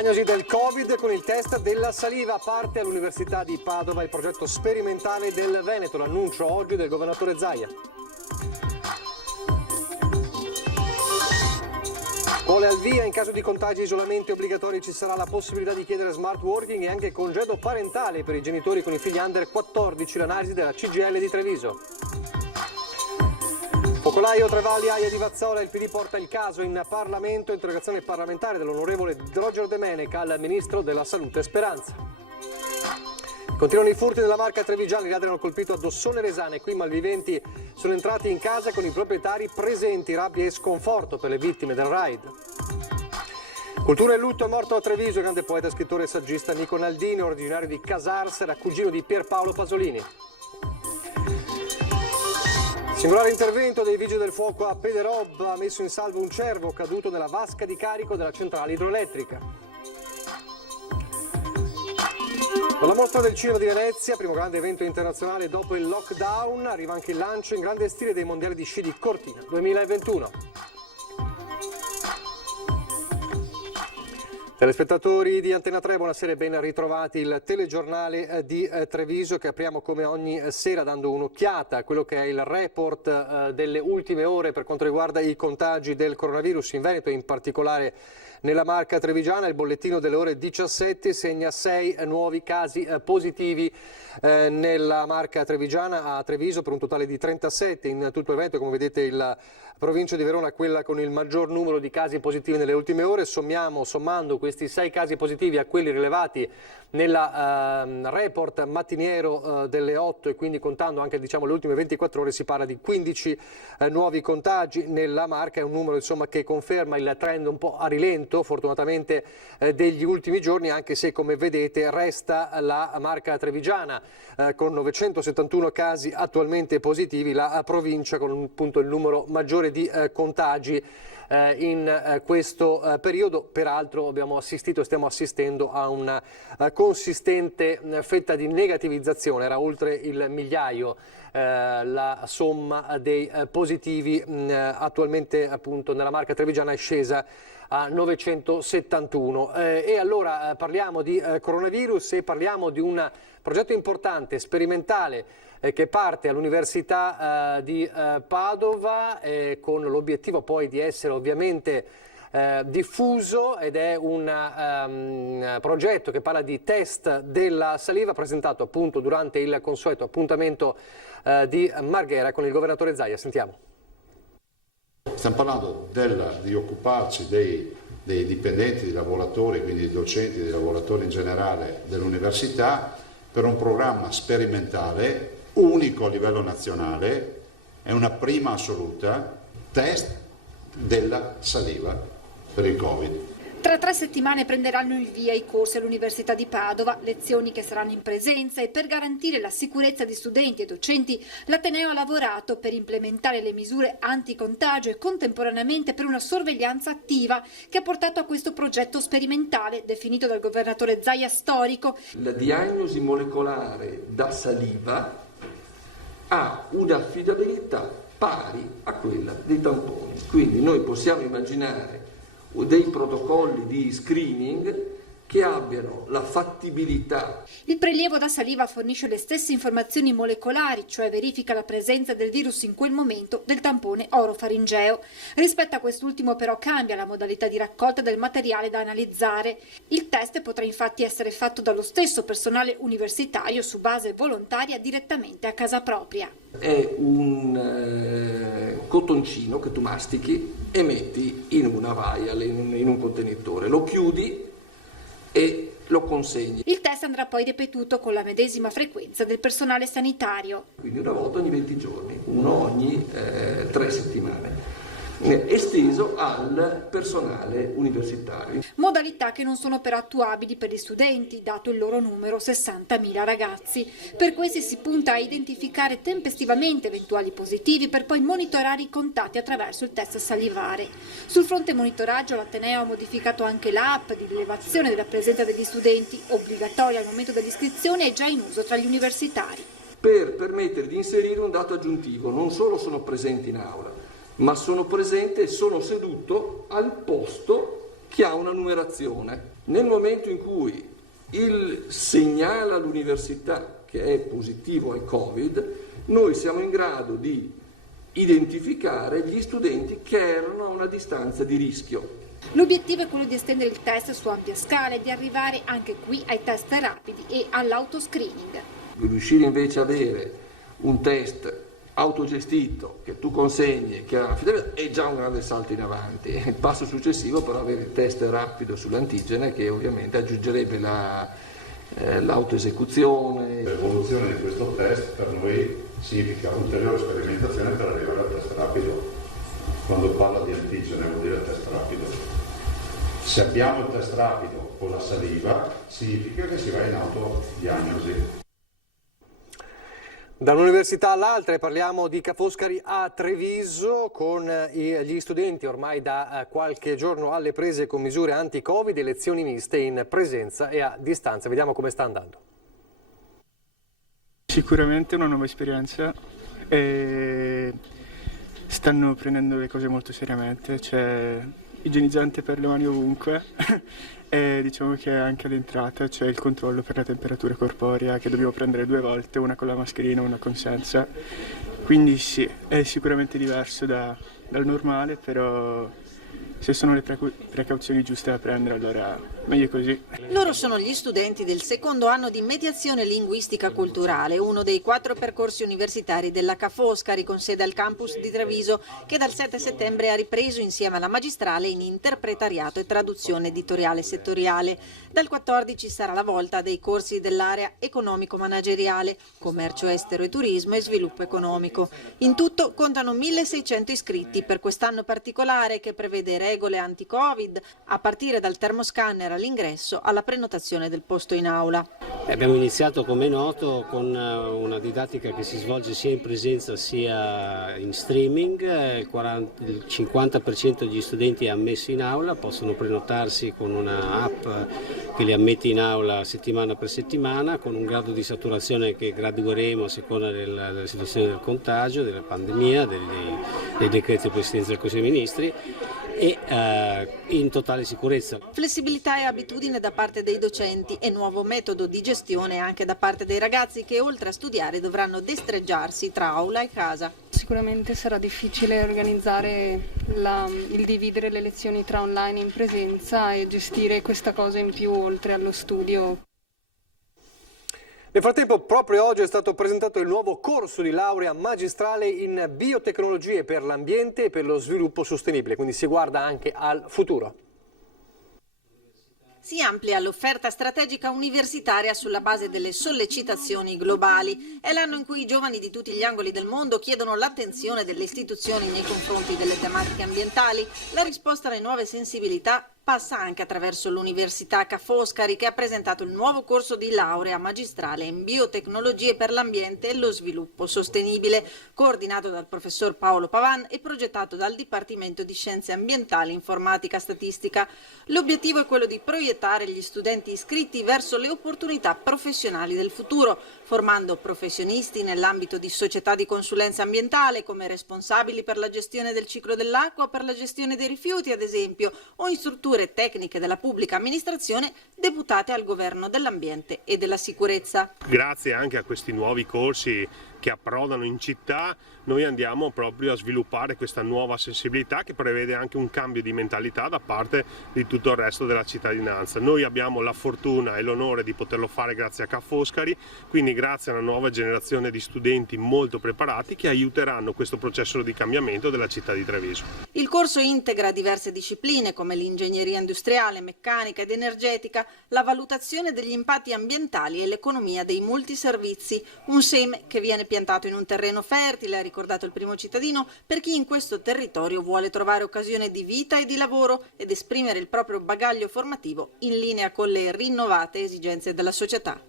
Diagnosi del Covid con il test della saliva. Parte all'Università di Padova il progetto sperimentale del Veneto. L'annuncio oggi del governatore Zaia. Scuole al via, in caso di contagi e isolamenti obbligatori ci sarà la possibilità di chiedere smart working e anche congedo parentale per i genitori con i figli under 14, l'analisi della CGIL di Treviso. Focolaio Trevali, Aia di Vazzola, il PD porta il caso in Parlamento, interrogazione parlamentare dell'onorevole Roger De Meneca al ministro della Salute Speranza. Continuano i furti nella Marca trevigiana, i ladri hanno colpito ad Ossone Resane, qui i malviventi sono entrati in casa con i proprietari presenti, rabbia e sconforto per le vittime del raid. Cultura e lutto, è morto a Treviso il grande poeta, scrittore e saggista Nico Naldini, originario di Casars, era cugino di Pierpaolo Pasolini. Singolare intervento dei vigili del fuoco a Pederob, ha messo in salvo un cervo caduto nella vasca di carico della centrale idroelettrica. Con la mostra del cinema di Venezia, primo grande evento internazionale dopo il lockdown, arriva anche il lancio in grande stile dei mondiali di sci di Cortina 2021. Telespettatori di Antena 3, buonasera e ben ritrovati. Il telegiornale di Treviso che apriamo come ogni sera dando un'occhiata a quello che è il report delle ultime ore per quanto riguarda i contagi del coronavirus in Veneto e in particolare nella Marca trevigiana. Il bollettino delle ore 17 segna 6 nuovi casi positivi nella Marca trevigiana a Treviso per un totale di 37 in tutto il Veneto. Come vedete la provincia di Verona è quella con il maggior numero di casi positivi nelle ultime ore. Sommando questi 6 casi positivi a quelli rilevati nella report mattiniero delle 8 e quindi contando anche le ultime 24 ore si parla di 15 nuovi contagi nella Marca. È un numero che conferma il trend un po' a rilento fortunatamente degli ultimi giorni, anche se come vedete resta la Marca trevigiana con 971 casi attualmente positivi, la provincia con appunto il numero maggiore di contagi in questo periodo. Peraltro stiamo assistendo a una consistente fetta di negativizzazione, era oltre il migliaio la somma dei positivi, attualmente appunto nella Marca trevigiana è scesa a 971. E allora parliamo di coronavirus e parliamo di un progetto importante, sperimentale, che parte all'Università di Padova con l'obiettivo poi di essere ovviamente diffuso, ed è un progetto che parla di test della saliva presentato appunto durante il consueto appuntamento di Marghera con il governatore Zaia. Sentiamo. Stiamo parlando di occuparci dei dipendenti, dei lavoratori, quindi dei docenti, dei lavoratori in generale dell'università per un programma sperimentale unico a livello nazionale, è una prima assoluta, test della saliva per il Covid. Tra 3 settimane prenderanno il via i corsi all'Università di Padova, lezioni che saranno in presenza, e per garantire la sicurezza di studenti e docenti l'Ateneo ha lavorato per implementare le misure anticontagio e contemporaneamente per una sorveglianza attiva che ha portato a questo progetto sperimentale definito dal governatore Zaia storico. La diagnosi molecolare da saliva ha un'affidabilità pari a quella dei tamponi, quindi noi possiamo immaginare dei protocolli di screening che abbiano la fattibilità. Il prelievo da saliva fornisce le stesse informazioni molecolari, cioè verifica la presenza del virus in quel momento del tampone orofaringeo. Rispetto a quest'ultimo però cambia la modalità di raccolta del materiale da analizzare. Il test potrà infatti essere fatto dallo stesso personale universitario su base volontaria direttamente a casa propria. È un cottoncino che tu mastichi e metti in una vial, in un contenitore, lo chiudi e lo consegni. Il test andrà poi ripetuto con la medesima frequenza del personale sanitario. Quindi una volta ogni 20 giorni, uno ogni 3 settimane, esteso al personale universitario. Modalità che non sono però attuabili per gli studenti, dato il loro numero 60.000 ragazzi. Per questi si punta a identificare tempestivamente eventuali positivi per poi monitorare i contatti attraverso il test salivare. Sul fronte monitoraggio l'Ateneo ha modificato anche l'app di rilevazione della presenza degli studenti, obbligatoria al momento dell'iscrizione e già in uso tra gli universitari. Per permettere di inserire un dato aggiuntivo, non solo sono presenti in aula, ma sono presente e sono seduto al posto che ha una numerazione. Nel momento in cui il segnala all'università che è positivo al Covid, noi siamo in grado di identificare gli studenti che erano a una distanza di rischio. L'obiettivo è quello di estendere il test su ampia scala e di arrivare anche qui ai test rapidi e all'autoscreening. Riuscire invece ad avere un test autogestito che tu consegni, che ha affidabilità, è già un grande salto in avanti. Il passo successivo però avere il test rapido sull'antigene, che ovviamente aggiungerebbe l'autoesecuzione. L'evoluzione di questo test per noi significa ulteriore sperimentazione per arrivare al test rapido. Quando parla di antigene vuol dire test rapido. Se abbiamo il test rapido con la saliva, significa che si va in autodiagnosi. Da un'università all'altra parliamo di Ca' Foscari a Treviso con gli studenti ormai da qualche giorno alle prese con misure anti-Covid e lezioni miste in presenza e a distanza. Vediamo come sta andando. Sicuramente una nuova esperienza e stanno prendendo le cose molto seriamente, c'è igienizzante per le mani ovunque e diciamo che anche all'entrata c'è il controllo per la temperatura corporea che dobbiamo prendere 2 volte, una con la mascherina e una con senza, quindi sì, è sicuramente diverso dal normale, però se sono le precauzioni giuste da prendere allora meglio così. Loro sono gli studenti del secondo anno di mediazione linguistica culturale, uno dei 4 percorsi universitari della Ca' Foscari con sede al campus di Treviso, che dal 7 settembre ha ripreso insieme alla magistrale in interpretariato e traduzione editoriale settoriale. Dal 14 sarà la volta dei corsi dell'area economico-manageriale, commercio estero e turismo e sviluppo economico. In tutto contano 1.600 iscritti per quest'anno particolare che prevede regole anti-Covid, a partire dal termoscanner all'ingresso alla prenotazione del posto in aula. Abbiamo iniziato, come è noto, con una didattica che si svolge sia in presenza sia in streaming. Il 50% degli studenti è ammesso in aula, possono prenotarsi con una app che li ammette in aula settimana per settimana, con un grado di saturazione che gradueremo a seconda della situazione del contagio, della pandemia, dei decreti del Presidente del Consiglio dei Ministri, e in totale sicurezza. Flessibilità e abitudine da parte dei docenti e nuovo metodo di gestione anche da parte dei ragazzi che oltre a studiare dovranno destreggiarsi tra aula e casa. Sicuramente sarà difficile organizzare il dividere le lezioni tra online e in presenza e gestire questa cosa in più oltre allo studio. Nel frattempo, proprio oggi è stato presentato il nuovo corso di laurea magistrale in biotecnologie per l'ambiente e per lo sviluppo sostenibile, quindi si guarda anche al futuro. Si amplia l'offerta strategica universitaria sulla base delle sollecitazioni globali. È l'anno in cui i giovani di tutti gli angoli del mondo chiedono l'attenzione delle istituzioni nei confronti delle tematiche ambientali. La risposta alle nuove sensibilità passa anche attraverso l'Università Ca' Foscari, che ha presentato il nuovo corso di laurea magistrale in biotecnologie per l'ambiente e lo sviluppo sostenibile, coordinato dal professor Paolo Pavan e progettato dal Dipartimento di Scienze Ambientali, Informatica e Statistica. L'obiettivo è quello di proiettare gli studenti iscritti verso le opportunità professionali del futuro, formando professionisti nell'ambito di società di consulenza ambientale come responsabili per la gestione del ciclo dell'acqua, per la gestione dei rifiuti ad esempio, o in strutture tecniche della pubblica amministrazione deputate al governo dell'ambiente e della sicurezza. Grazie anche a questi nuovi corsi che approdano in città, noi andiamo proprio a sviluppare questa nuova sensibilità che prevede anche un cambio di mentalità da parte di tutto il resto della cittadinanza. Noi abbiamo la fortuna e l'onore di poterlo fare grazie a Ca' Foscari, quindi grazie a una nuova generazione di studenti molto preparati che aiuteranno questo processo di cambiamento della città di Treviso. Il corso integra diverse discipline come l'ingegneria industriale, meccanica ed energetica, la valutazione degli impatti ambientali e l'economia dei multiservizi, un seme che viene piantato in un terreno fertile, ha ricordato il primo cittadino, per chi in questo territorio vuole trovare occasione di vita e di lavoro ed esprimere il proprio bagaglio formativo in linea con le rinnovate esigenze della società.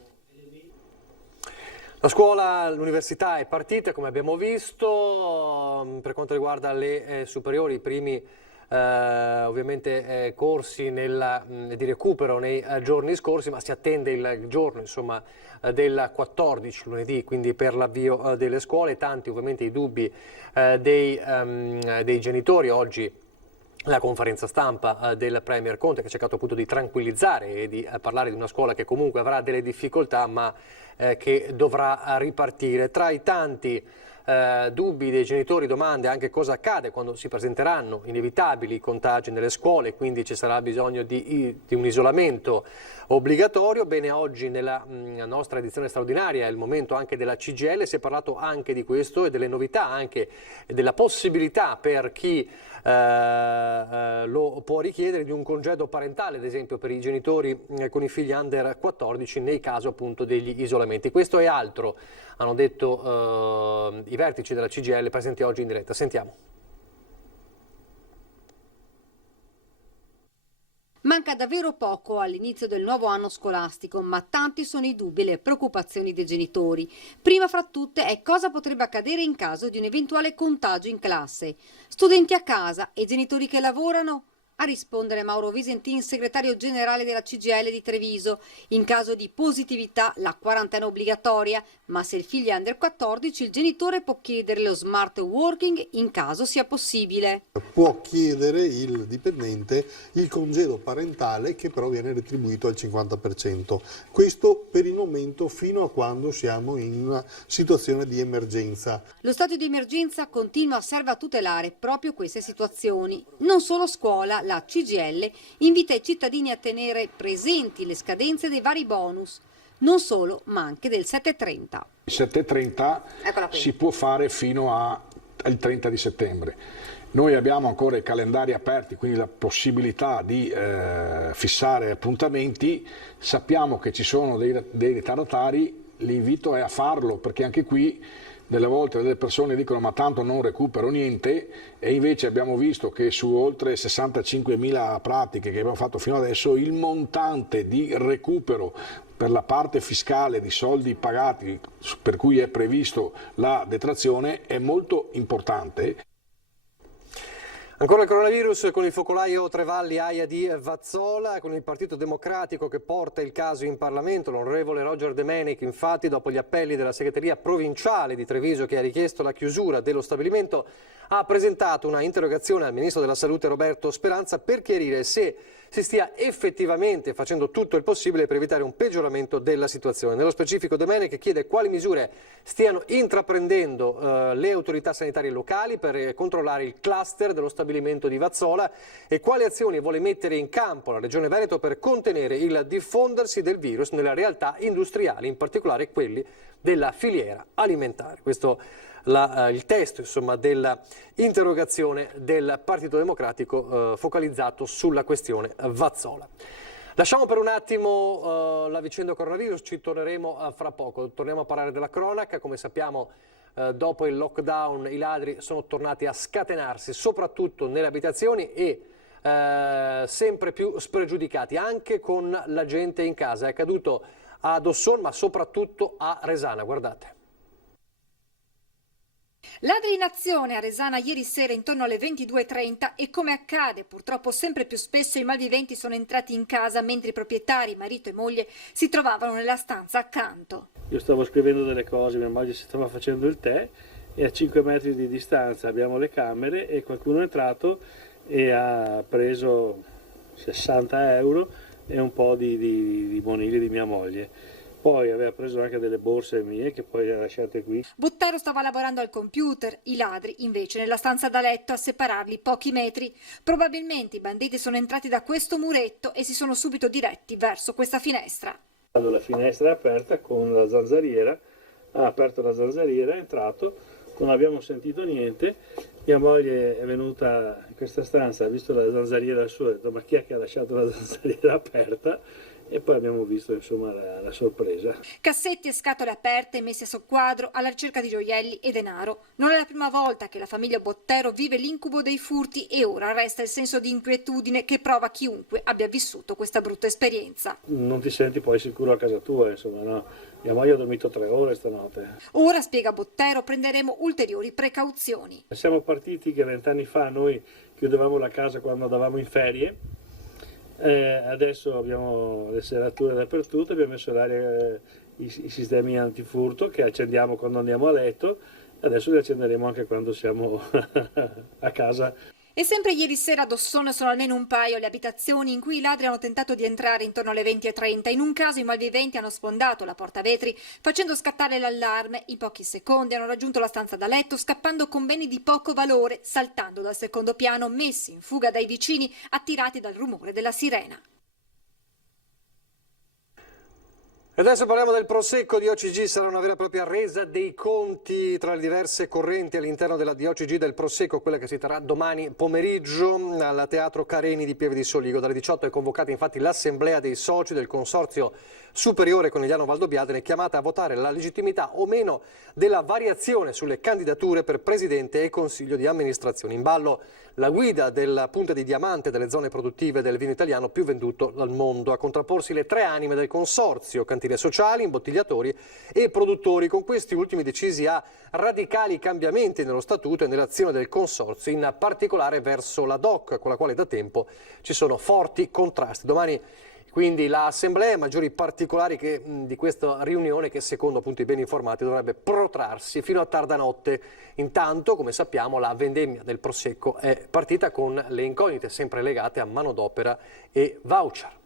La scuola, l'università è partita, come abbiamo visto. Per quanto riguarda le superiori, i primi ovviamente corsi di recupero nei giorni scorsi, ma si attende il giorno insomma, del 14 lunedì, quindi per l'avvio delle scuole. Tanti ovviamente i dubbi dei genitori. Oggi la conferenza stampa del Premier Conte, che ha cercato appunto di tranquillizzare e di parlare di una scuola che comunque avrà delle difficoltà ma che dovrà ripartire. Tra i tanti dubbi dei genitori, domande anche cosa accade quando si presenteranno inevitabili contagi nelle scuole, quindi ci sarà bisogno di un isolamento obbligatorio. Bene, oggi nella nostra edizione straordinaria è il momento anche della CGIL, si è parlato anche di questo e delle novità, anche della possibilità per chi lo può richiedere di un congedo parentale, ad esempio per i genitori con i figli under 14 nei casi appunto degli isolamenti. Questo e altro hanno detto i vertici della CGIL presenti oggi in diretta. Sentiamo. Manca davvero poco all'inizio del nuovo anno scolastico, ma tanti sono i dubbi e le preoccupazioni dei genitori. Prima fra tutte è cosa potrebbe accadere in caso di un eventuale contagio in classe. Studenti a casa e genitori che lavorano? A rispondere Mauro Visentin, segretario generale della CGIL di Treviso. In caso di positività la quarantena obbligatoria, ma se il figlio è under 14 il genitore può chiedere lo smart working in caso sia possibile. Può chiedere il dipendente il congedo parentale che però viene retribuito al 50%. Questo per il momento fino a quando siamo in una situazione di emergenza. Lo stato di emergenza continua, serve a tutelare proprio queste situazioni. Non solo scuola, la CGIL invita i cittadini a tenere presenti le scadenze dei vari bonus, non solo ma anche del 730. Il 730 si può fare fino al 30 di settembre. Noi abbiamo ancora i calendari aperti, quindi la possibilità di fissare appuntamenti. Sappiamo che ci sono dei ritardatari, l'invito è a farlo, perché anche qui delle volte delle persone dicono ma tanto non recupero niente, e invece abbiamo visto che su oltre 65.000 pratiche che abbiamo fatto fino adesso il montante di recupero per la parte fiscale di soldi pagati per cui è previsto la detrazione è molto importante. Ancora il coronavirus con il focolaio Trevalli Aia di Vazzola, con il Partito Democratico che porta il caso in Parlamento. L'onorevole Roger Domenic, infatti, dopo gli appelli della segreteria provinciale di Treviso che ha richiesto la chiusura dello stabilimento, ha presentato una interrogazione al Ministro della Salute Roberto Speranza per chiarire se si stia effettivamente facendo tutto il possibile per evitare un peggioramento della situazione. Nello specifico Domenic chiede quali misure stiano intraprendendo le autorità sanitarie locali per controllare il cluster dello stabilimento di Vazzola e quali azioni vuole mettere in campo la Regione Veneto per contenere il diffondersi del virus nelle realtà industriali, in particolare quelli della filiera alimentare. Questo il testo dell'interrogazione del Partito Democratico focalizzato sulla questione Vazzola. Lasciamo per un attimo la vicenda coronavirus, ci torneremo fra poco. Torniamo a parlare della cronaca. Come sappiamo, dopo il lockdown i ladri sono tornati a scatenarsi, soprattutto nelle abitazioni e sempre più spregiudicati, anche con la gente in casa. È accaduto ad Osson, ma soprattutto a Resana, guardate. Ladri in azione a Resana ieri sera intorno alle 22:30 e come accade purtroppo sempre più spesso i malviventi sono entrati in casa mentre i proprietari, marito e moglie, si trovavano nella stanza accanto. Io stavo scrivendo delle cose, mia moglie si stava facendo il tè e a 5 metri di distanza abbiamo le camere e qualcuno è entrato e ha preso 60 euro e un po' di monili di mia moglie. Poi aveva preso anche delle borse mie che poi le ha lasciate qui. Bottero stava lavorando al computer, i ladri invece nella stanza da letto a separarli pochi metri. Probabilmente i banditi sono entrati da questo muretto e si sono subito diretti verso questa finestra. Quando la finestra è aperta con la zanzariera, ha aperto la zanzariera, è entrato, non abbiamo sentito niente. Mia moglie è venuta in questa stanza, ha visto la zanzariera sua, ha detto ma chi è che ha lasciato la zanzariera aperta? E poi abbiamo visto insomma la sorpresa. Cassetti e scatole aperte messe a soqquadro alla ricerca di gioielli e denaro. Non è la prima volta che la famiglia Bottero vive l'incubo dei furti e ora resta il senso di inquietudine che prova chiunque abbia vissuto questa brutta esperienza. Non ti senti poi sicuro a casa tua, insomma, no? Mia moglie ha dormito 3 ore stanotte. Ora, spiega Bottero, prenderemo ulteriori precauzioni. Siamo partiti che 20 anni fa noi chiudevamo la casa quando andavamo in ferie. Adesso abbiamo le serrature dappertutto, abbiamo messo l'aria, i sistemi antifurto che accendiamo quando andiamo a letto, adesso li accenderemo anche quando siamo a casa. E sempre ieri sera ad Ossone sono almeno un paio le abitazioni in cui i ladri hanno tentato di entrare intorno alle 20:30. In un caso i malviventi hanno sfondato la porta vetri facendo scattare l'allarme. In pochi secondi hanno raggiunto la stanza da letto scappando con beni di poco valore, saltando dal secondo piano, messi in fuga dai vicini attirati dal rumore della sirena. Adesso parliamo del Prosecco di OCG, sarà una vera e propria resa dei conti tra le diverse correnti all'interno della DOCG del Prosecco, quella che si terrà domani pomeriggio al Teatro Careni di Pieve di Soligo. Dalle 18 è convocata infatti l'assemblea dei soci del Consorzio Superiore Conegliano Valdobbiadene, chiamata a votare la legittimità o meno della variazione sulle candidature per presidente e consiglio di amministrazione. In ballo la guida della punta di diamante delle zone produttive del vino italiano più venduto al mondo, a contrapporsi le tre anime del consorzio: cantine sociali, imbottigliatori e produttori, con questi ultimi decisi a radicali cambiamenti nello statuto e nell'azione del consorzio, in particolare verso la DOC, con la quale da tempo ci sono forti contrasti. Domani quindi l'assemblea, maggiori particolari di questa riunione che, secondo appunto i ben informati, dovrebbe protrarsi fino a tarda notte. Intanto, come sappiamo, la vendemmia del Prosecco è partita con le incognite sempre legate a manodopera e voucher.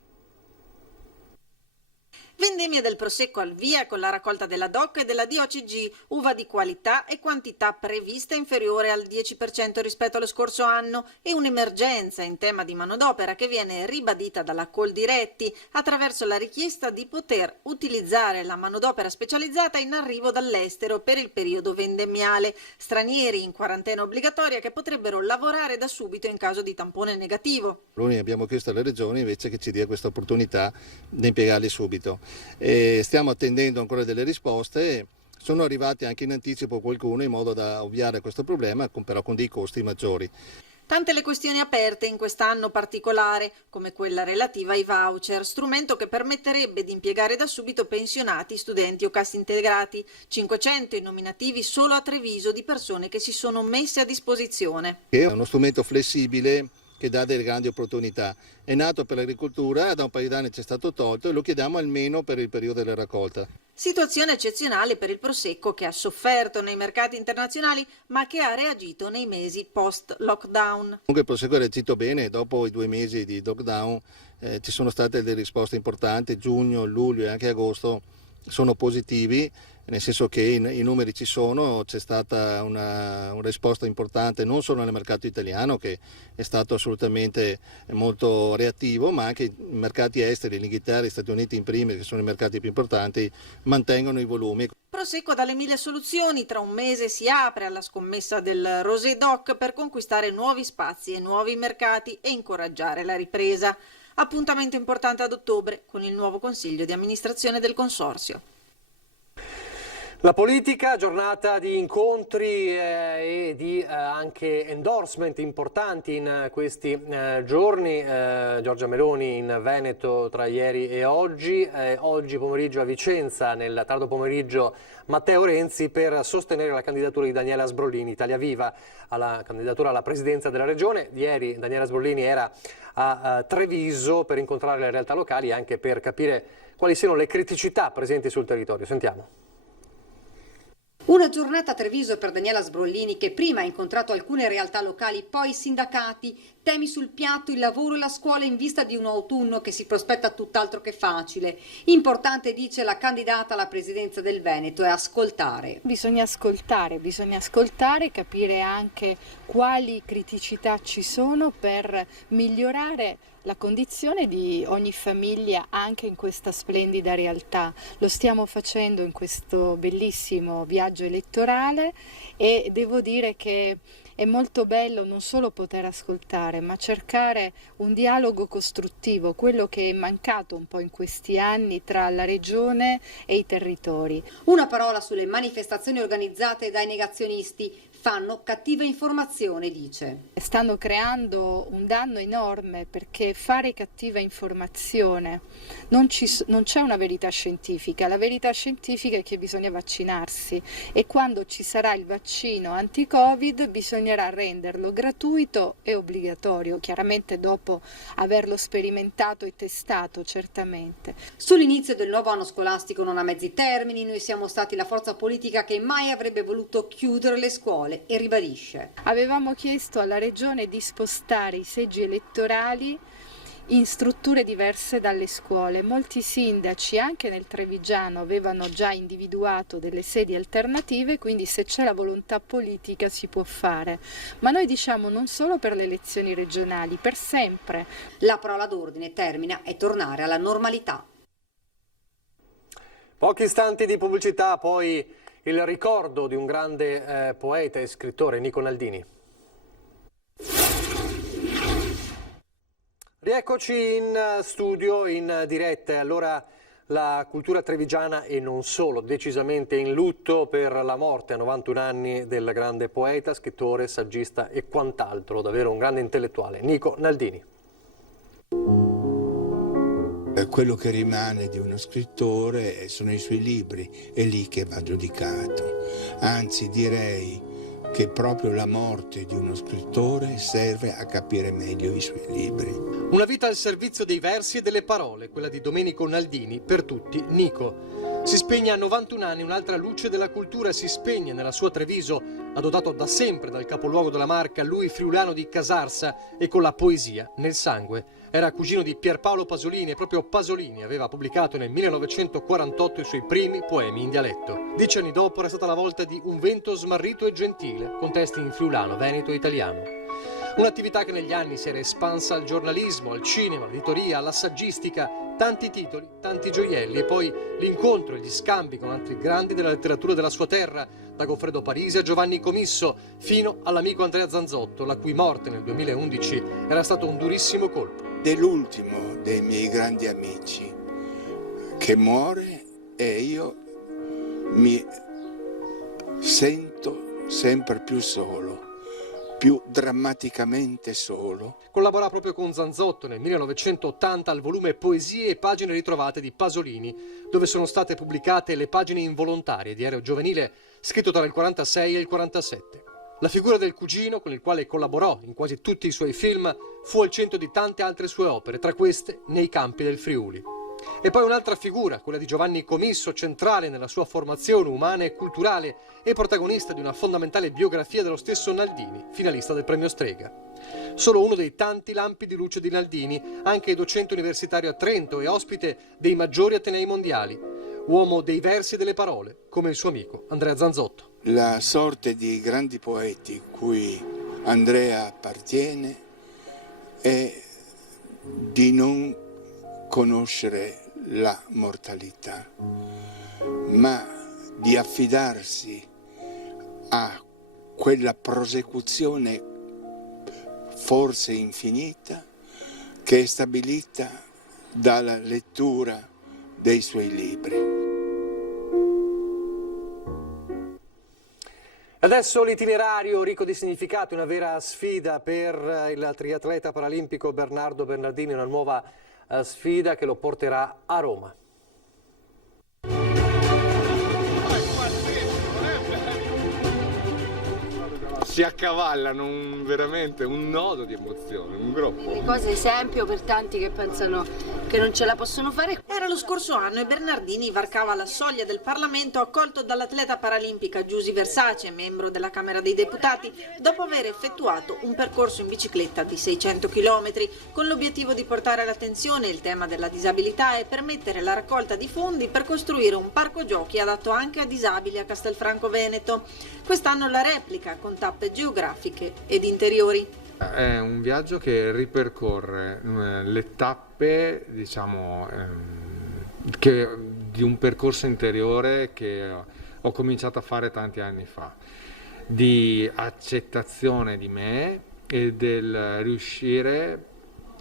Vendemmia del Prosecco al via con la raccolta della DOC e della DOCG, uva di qualità e quantità prevista inferiore al 10% rispetto allo scorso anno e un'emergenza in tema di manodopera che viene ribadita dalla Coldiretti attraverso la richiesta di poter utilizzare la manodopera specializzata in arrivo dall'estero per il periodo vendemmiale, stranieri in quarantena obbligatoria che potrebbero lavorare da subito in caso di tampone negativo. Noi abbiamo chiesto alle regioni invece che ci dia questa opportunità di impiegarli subito. E stiamo attendendo ancora delle risposte, sono arrivati anche in anticipo qualcuno in modo da ovviare questo problema, però con dei costi maggiori. Tante le questioni aperte in quest'anno particolare, come quella relativa ai voucher, strumento che permetterebbe di impiegare da subito pensionati, studenti o cassi integrati, 500 i nominativi solo a Treviso di persone che si sono messe a disposizione. È uno strumento flessibile che dà delle grandi opportunità. È nato per l'agricoltura, da un paio d'anni ci è stato tolto e lo chiediamo almeno per il periodo della raccolta. Situazione eccezionale per il Prosecco che ha sofferto nei mercati internazionali ma che ha reagito nei mesi post-lockdown. Comunque il Prosecco ha reagito bene, dopo i 2 mesi di lockdown ci sono state delle risposte importanti, giugno, luglio e anche agosto sono positivi, nel senso che i numeri ci sono, c'è stata una risposta importante non solo nel mercato italiano che è stato assolutamente molto reattivo, ma anche i mercati esteri, l'Inghilterra e gli Stati Uniti in primis, che sono i mercati più importanti, mantengono i volumi. Prosecco dalle 1000 soluzioni, tra un mese si apre alla scommessa del Rosé Doc per conquistare nuovi spazi e nuovi mercati e incoraggiare la ripresa. Appuntamento importante ad ottobre con il nuovo consiglio di amministrazione del consorzio. La politica, giornata di incontri e di anche endorsement importanti in questi giorni. Giorgia Meloni in Veneto tra ieri e oggi. Oggi pomeriggio a Vicenza, nel tardo pomeriggio, Matteo Renzi per sostenere la candidatura di Daniela Sbrollini, Italia Viva, alla candidatura alla presidenza della regione. Ieri Daniela Sbrollini era a Treviso per incontrare le realtà locali e anche per capire quali siano le criticità presenti sul territorio. Sentiamo. Una giornata a Treviso per Daniela Sbrollini, che prima ha incontrato alcune realtà locali, poi i sindacati. Temi sul piatto, il lavoro e la scuola in vista di un autunno che si prospetta tutt'altro che facile. Importante, dice la candidata alla presidenza del Veneto, è ascoltare. Bisogna ascoltare, capire anche quali criticità ci sono per migliorare la condizione di ogni famiglia anche in questa splendida realtà. Lo stiamo facendo in questo bellissimo viaggio elettorale e devo dire che è molto bello non solo poter ascoltare, ma cercare un dialogo costruttivo, quello che è mancato un po' in questi anni tra la regione e i territori. Una parola sulle manifestazioni organizzate dai negazionisti. Fanno cattiva informazione, dice. Stanno creando un danno enorme perché fare cattiva informazione non c'è una verità scientifica. La verità scientifica è che bisogna vaccinarsi e quando ci sarà il vaccino anti-Covid bisognerà renderlo gratuito e obbligatorio, chiaramente dopo averlo sperimentato e testato, certamente. Sull'inizio del nuovo anno scolastico non a mezzi termini, noi siamo stati la forza politica che mai avrebbe voluto chiudere le scuole. parole e ribadisce. Avevamo chiesto alla Regione di spostare i seggi elettorali in strutture diverse dalle scuole. Molti sindaci anche nel Trevigiano avevano già individuato delle sedi alternative, quindi se c'è la volontà politica si può fare. Ma noi diciamo non solo per le elezioni regionali, per sempre. La parola d'ordine termina e tornare alla normalità. Pochi istanti di pubblicità, poi il ricordo di un grande poeta e scrittore, Nico Naldini. Rieccoci in studio, in diretta. Allora la cultura trevigiana e non solo, decisamente in lutto per la morte a 91 anni del grande poeta, scrittore, saggista e quant'altro, davvero un grande intellettuale, Nico Naldini. Quello che rimane di uno scrittore sono i suoi libri, è lì che va giudicato. Anzi, direi che proprio la morte di uno scrittore serve a capire meglio i suoi libri. Una vita al servizio dei versi e delle parole, quella di Domenico Naldini, per tutti Nico. Si spegne a 91 anni un'altra luce della cultura, si spegne nella sua Treviso, adottato da sempre dal capoluogo della Marca, lui friulano di Casarsa e con la poesia nel sangue. Era cugino di Pierpaolo Pasolini e proprio Pasolini aveva pubblicato nel 1948 i suoi primi poemi in dialetto. 10 anni dopo era stata la volta di Un vento smarrito e gentile, con testi in friulano, veneto e italiano. Un'attività che negli anni si era espansa al giornalismo, al cinema, all'editoria, alla saggistica, tanti titoli, tanti gioielli e poi l'incontro e gli scambi con altri grandi della letteratura della sua terra, da Goffredo Parisi a Giovanni Comisso, fino all'amico Andrea Zanzotto, la cui morte nel 2011 era stato un durissimo colpo. È l'ultimo dei miei grandi amici che muore e io mi sento sempre più solo, più drammaticamente solo. Collabora proprio con Zanzotto nel 1980 al volume Poesie e pagine ritrovate di Pasolini, dove sono state pubblicate le pagine involontarie di Aereo Giovanile, scritto tra il 46 e il 47. La figura del cugino, con il quale collaborò in quasi tutti i suoi film, fu al centro di tante altre sue opere, tra queste Nei campi del Friuli. E poi un'altra figura, quella di Giovanni Comisso, centrale nella sua formazione umana e culturale e protagonista di una fondamentale biografia dello stesso Naldini, finalista del premio Strega. Solo uno dei tanti lampi di luce di Naldini, anche docente universitario a Trento e ospite dei maggiori atenei mondiali, uomo dei versi e delle parole, come il suo amico Andrea Zanzotto. La sorte di grandi poeti cui Andrea appartiene è di non conoscere la mortalità, ma di affidarsi a quella prosecuzione forse infinita che è stabilita dalla lettura dei suoi libri. Adesso l'itinerario ricco di significati, una vera sfida per il triatleta paralimpico Bernardo Bernardini, una nuova sfida che lo porterà a Roma. Si accavallano veramente un nodo di emozione, un groppo. Cosa esempio per tanti che pensano che non ce la possono fare. Era lo scorso anno e Bernardini varcava la soglia del Parlamento accolto dall'atleta paralimpica Giusy Versace, membro della Camera dei Deputati, dopo aver effettuato un percorso in bicicletta di 600 km con l'obiettivo di portare all'attenzione il tema della disabilità e permettere la raccolta di fondi per costruire un parco giochi adatto anche a disabili a Castelfranco Veneto. Quest'anno la replica con tappe geografiche ed interiori. È un viaggio che ripercorre le tappe, diciamo, di un percorso interiore che ho cominciato a fare tanti anni fa, di accettazione di me e del riuscire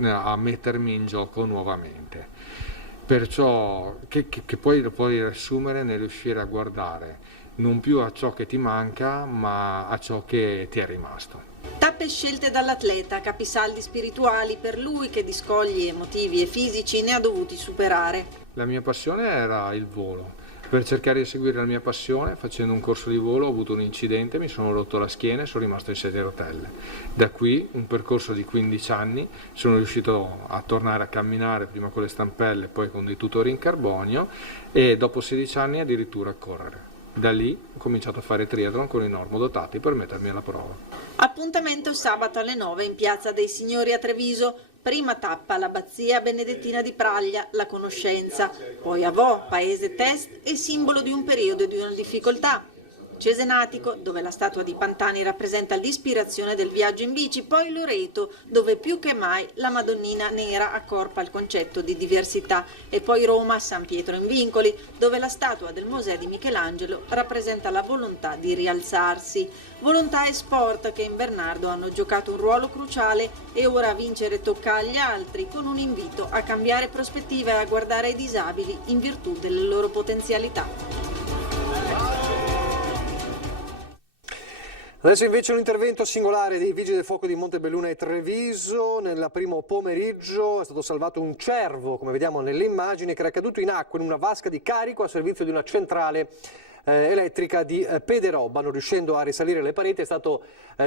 a mettermi in gioco nuovamente. Perciò che poi lo puoi riassumere nel riuscire a guardare non più a ciò che ti manca, ma a ciò che ti è rimasto. Tappe scelte dall'atleta, capisaldi spirituali per lui che di scogli emotivi e fisici ne ha dovuti superare. La mia passione era il volo. Per cercare di seguire la mia passione, facendo un corso di volo, ho avuto un incidente, mi sono rotto la schiena e sono rimasto in sedia a rotelle. Da qui, un percorso di 15 anni, sono riuscito a tornare a camminare, prima con le stampelle, poi con dei tutori in carbonio, e dopo 16 anni addirittura a correre. Da lì ho cominciato a fare triathlon con i normodotati per mettermi alla prova. Appuntamento sabato alle 9 in Piazza dei Signori a Treviso. Prima tappa l'abbazia benedettina di Praglia, la conoscenza. Poi Avò, paese test e simbolo di un periodo e di una difficoltà. Cesenatico, dove la statua di Pantani rappresenta l'ispirazione del viaggio in bici, poi Loreto, dove più che mai la Madonnina nera accorpa il concetto di diversità, e poi Roma, San Pietro in Vincoli, dove la statua del Mosè di Michelangelo rappresenta la volontà di rialzarsi. Volontà e sport che in Bernardo hanno giocato un ruolo cruciale, e ora vincere tocca agli altri, con un invito a cambiare prospettiva e a guardare ai disabili in virtù delle loro potenzialità. Adesso invece un intervento singolare dei Vigili del Fuoco di Montebelluna e Treviso. Nel primo pomeriggio è stato salvato un cervo, come vediamo nelle immagini, che era caduto in acqua in una vasca di carico a servizio di una centrale elettrica di Pederobba. Non riuscendo a risalire le pareti è stato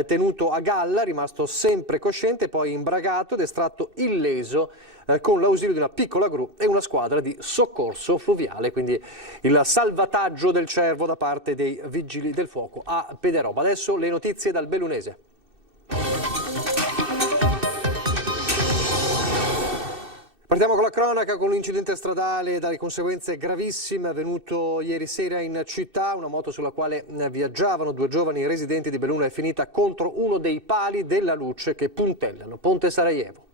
tenuto a galla, rimasto sempre cosciente, poi imbragato ed estratto illeso con l'ausilio di una piccola gru e una squadra di soccorso fluviale. Quindi il salvataggio del cervo da parte dei Vigili del Fuoco a Pederobba. Adesso le notizie dal Bellunese. Partiamo con la cronaca, con un incidente stradale dalle conseguenze gravissime avvenuto ieri sera in città. Una moto sulla quale viaggiavano due giovani residenti di Belluno è finita contro uno dei pali della luce che puntellano Ponte Sarajevo.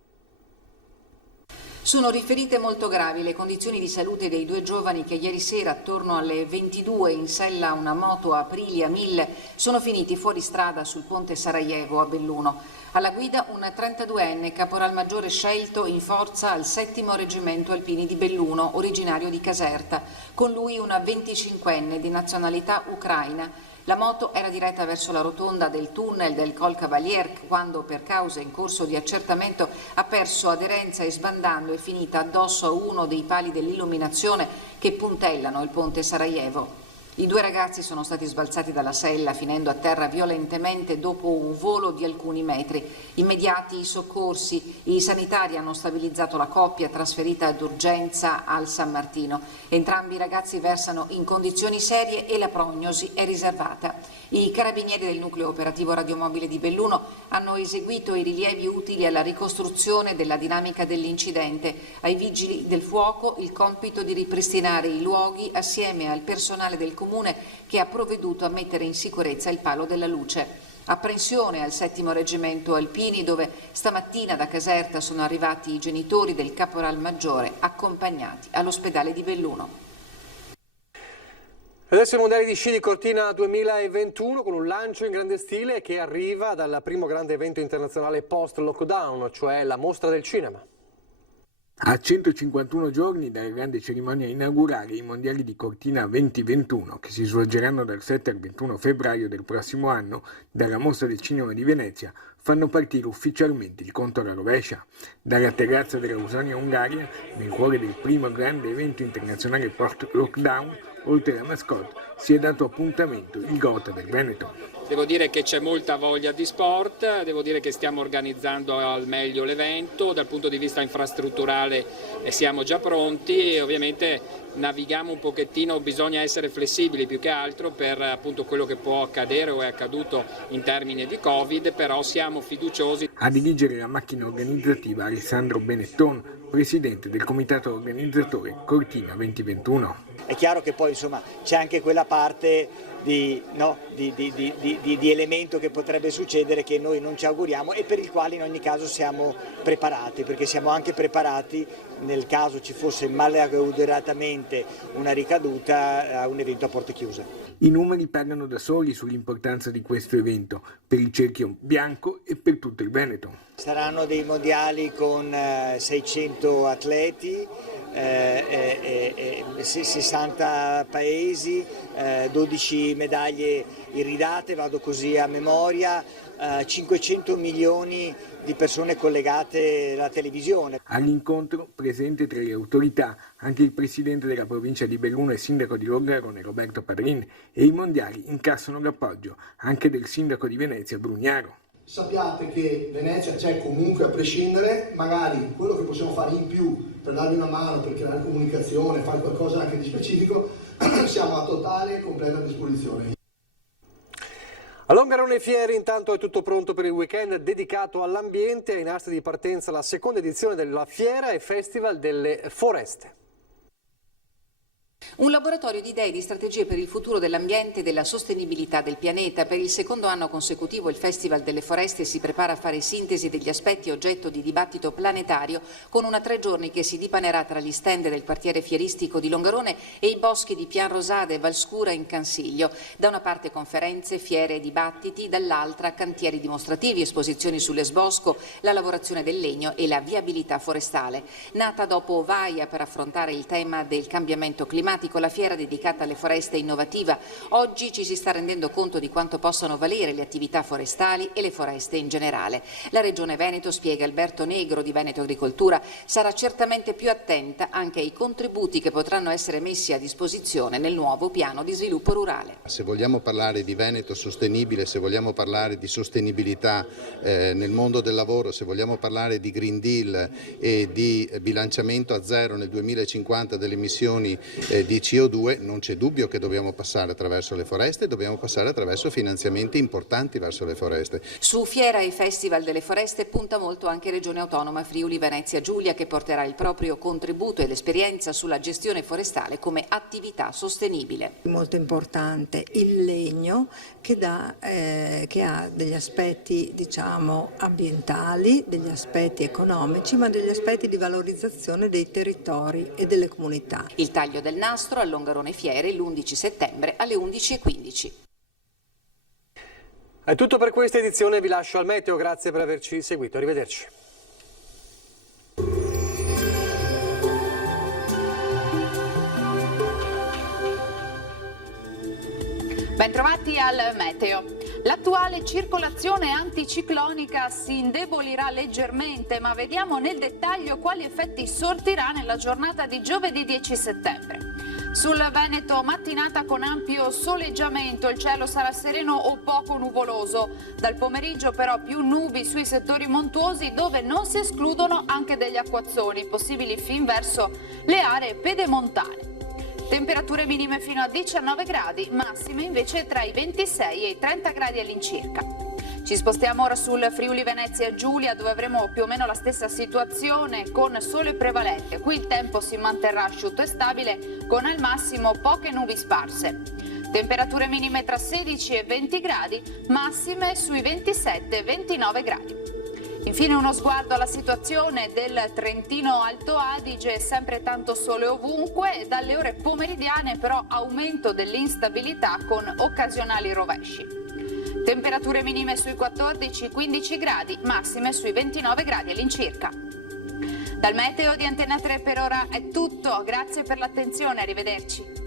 Sono riferite molto gravi le condizioni di salute dei due giovani che ieri sera attorno alle 22 in sella a una moto Aprilia 1000 sono finiti fuori strada sul ponte Sarajevo a Belluno. Alla guida un 32enne caporalmaggiore scelto in forza al 7° Reggimento Alpini di Belluno, originario di Caserta. Con lui una 25enne di nazionalità ucraina. La moto era diretta verso la rotonda del tunnel del Col Cavalier quando, per cause in corso di accertamento, ha perso aderenza e sbandando è finita addosso a uno dei pali dell'illuminazione che puntellano il ponte Sarajevo. I due ragazzi sono stati sbalzati dalla sella finendo a terra violentemente dopo un volo di alcuni metri. Immediati i soccorsi, i sanitari hanno stabilizzato la coppia trasferita d'urgenza al San Martino. Entrambi i ragazzi versano in condizioni serie e la prognosi è riservata. I carabinieri del nucleo operativo radiomobile di Belluno hanno eseguito i rilievi utili alla ricostruzione della dinamica dell'incidente. Ai vigili del fuoco il compito di ripristinare i luoghi assieme al personale del comune che ha provveduto a mettere in sicurezza il palo della luce. Apprensione al 7° Reggimento Alpini, dove stamattina da Caserta sono arrivati i genitori del caporalmaggiore accompagnati all'ospedale di Belluno. Adesso i mondiali di sci di Cortina 2021 con un lancio in grande stile che arriva dal primo grande evento internazionale post-lockdown, cioè la Mostra del Cinema. A 151 giorni dalla grande cerimonia inaugurale, i mondiali di Cortina 2021, che si svolgeranno dal 7 al 21 febbraio del prossimo anno dalla Mostra del Cinema di Venezia, fanno partire ufficialmente il conto alla rovescia. Dalla terrazza della Ausonia Ungaria, nel cuore del primo grande evento internazionale post-lockdown, oltre alla mascotte, si è dato appuntamento il Gotha del Veneto. Devo dire che c'è molta voglia di sport, devo dire che stiamo organizzando al meglio l'evento, dal punto di vista infrastrutturale siamo già pronti e ovviamente navighiamo un pochettino, bisogna essere flessibili più che altro per appunto quello che può accadere o è accaduto in termini di Covid, però siamo fiduciosi. A dirigere la macchina organizzativa Alessandro Benetton, presidente del comitato organizzatore Cortina 2021. È chiaro che poi insomma c'è anche quella parte di elemento che potrebbe succedere che noi non ci auguriamo e per il quale in ogni caso siamo preparati, perché siamo anche preparati nel caso ci fosse malauguratamente una ricaduta a un evento a porte chiuse. I numeri parlano da soli sull'importanza di questo evento per il cerchio bianco e per tutto il Veneto. Saranno dei mondiali con 600 atleti, 60 paesi, 12 medaglie iridate, vado così a memoria, 500 milioni di persone collegate alla televisione. All'incontro, presente tra le autorità, anche il presidente della provincia di Belluno e sindaco di Longarone Roberto Padrin, e i mondiali incassano l'appoggio anche del sindaco di Venezia Brugnaro. Sappiate che Venezia c'è comunque a prescindere, magari quello che possiamo fare in più per darvi una mano, per creare comunicazione, fare qualcosa anche di specifico, siamo a totale e completa disposizione. A Longarone Fiere intanto è tutto pronto per il weekend dedicato all'ambiente. Ai nastri di partenza la seconda edizione della Fiera e Festival delle Foreste. Un laboratorio di idee e di strategie per il futuro dell'ambiente e della sostenibilità del pianeta. Per il secondo anno consecutivo il Festival delle Foreste si prepara a fare sintesi degli aspetti oggetto di dibattito planetario con una 3 giorni che si dipanerà tra gli stand del quartiere fieristico di Longarone e i boschi di Pianrosade e Valscura in Cansiglio. Da una parte conferenze, fiere e dibattiti, dall'altra cantieri dimostrativi, esposizioni sull'esbosco, la lavorazione del legno e la viabilità forestale. Nata dopo Ovaia per affrontare il tema del cambiamento climatico, la fiera dedicata alle foreste è innovativa. Oggi ci si sta rendendo conto di quanto possano valere le attività forestali e le foreste in generale. La Regione Veneto, spiega Alberto Negro di Veneto Agricoltura, sarà certamente più attenta anche ai contributi che potranno essere messi a disposizione nel nuovo piano di sviluppo rurale. Se vogliamo parlare di Veneto sostenibile, se vogliamo parlare di sostenibilità nel mondo del lavoro, se vogliamo parlare di Green Deal e di bilanciamento a zero nel 2050 delle emissioni di CO2, non c'è dubbio che dobbiamo passare attraverso le foreste, dobbiamo passare attraverso finanziamenti importanti verso le foreste. Su Fiera e Festival delle Foreste punta molto anche Regione Autonoma Friuli Venezia Giulia, che porterà il proprio contributo e l'esperienza sulla gestione forestale come attività sostenibile. Molto importante il legno che ha degli aspetti, diciamo, ambientali, degli aspetti economici, ma degli aspetti di valorizzazione dei territori e delle comunità. Il taglio del nastro a Longarone Fiere l'11 settembre alle 11:15. È tutto per questa edizione, vi lascio al meteo, grazie per averci seguito, arrivederci. Bentrovati al meteo. L'attuale circolazione anticiclonica si indebolirà leggermente, ma vediamo nel dettaglio quali effetti sortirà nella giornata di giovedì 10 settembre. Sul Veneto mattinata con ampio soleggiamento, il cielo sarà sereno o poco nuvoloso. Dal pomeriggio però più nubi sui settori montuosi, dove non si escludono anche degli acquazzoni, possibili fin verso le aree pedemontane. Temperature minime fino a 19 gradi, massime invece tra i 26 e i 30 gradi all'incirca. Ci spostiamo ora sul Friuli Venezia Giulia, dove avremo più o meno la stessa situazione con sole prevalente. Qui il tempo si manterrà asciutto e stabile con al massimo poche nubi sparse. Temperature minime tra 16 e 20 gradi, massime sui 27 e 29 gradi. Infine uno sguardo alla situazione del Trentino Alto Adige, sempre tanto sole ovunque, dalle ore pomeridiane però aumento dell'instabilità con occasionali rovesci. Temperature minime sui 14-15 gradi, massime sui 29 gradi all'incirca. Dal meteo di Antena 3 per ora è tutto, grazie per l'attenzione, arrivederci.